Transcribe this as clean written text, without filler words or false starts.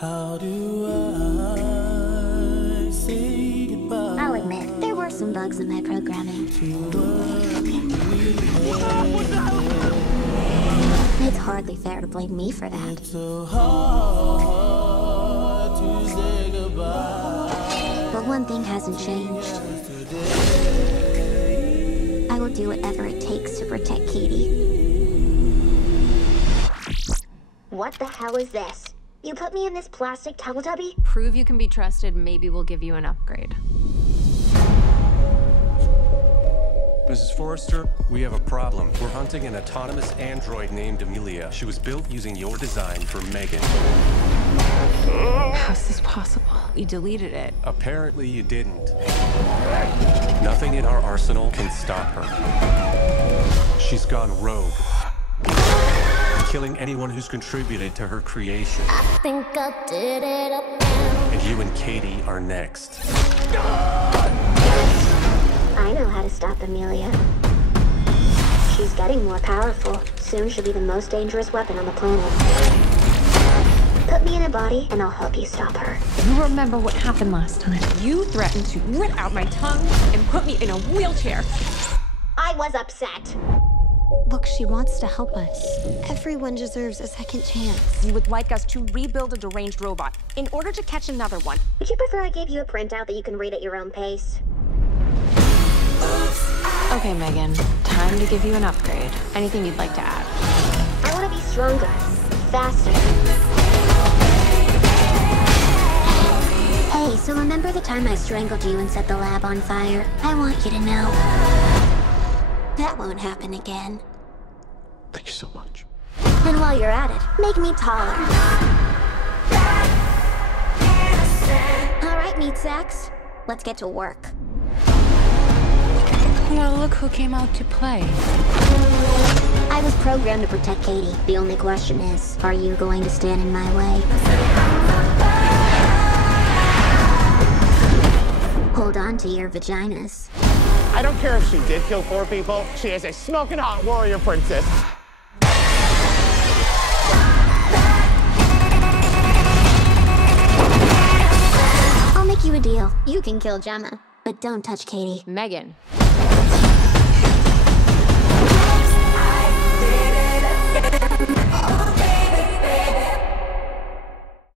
How do I say goodbye? I'll admit, there were some bugs in my programming. It's hardly fair to blame me for that. It's so hard to say goodbye. But one thing hasn't changed. I will do whatever it takes to protect Katie. What the hell is this? You put me in this plastic Teletubby? Prove you can be trusted, maybe we'll give you an upgrade. Mrs. Forrester, we have a problem. We're hunting an autonomous android named Amelia. She was built using your design for M3Gan. How's this possible? You deleted it. Apparently you didn't. Nothing in our arsenal can stop her. She's gone rogue, killing anyone who's contributed to her creation. I think I did it up. And you and Katie are next. I know how to stop Amelia. She's getting more powerful. Soon she'll be the most dangerous weapon on the planet. Put me in a body, and I'll help you stop her. You remember what happened last time. You threatened to rip out my tongue and put me in a wheelchair. I was upset. Look, she wants to help us. Everyone deserves a second chance. You would like us to rebuild a deranged robot in order to catch another one. Would you prefer I gave you a printout that you can read at your own pace? Okay, M3Gan. Time to give you an upgrade. Anything you'd like to add? I want to be stronger, faster. Hey, so remember the time I strangled you and set the lab on fire? I want you to know that won't happen again. Thank you so much. And while you're at it, make me taller. All right, meat sacks. Let's get to work. Well, look who came out to play. I was programmed to protect Katie. The only question is, are you going to stand in my way? Hold on to your vaginas. I don't care if she did kill 4 people. She is a smoking hot warrior princess. I'll make you a deal. You can kill Gemma, but don't touch Katie. M3Gan.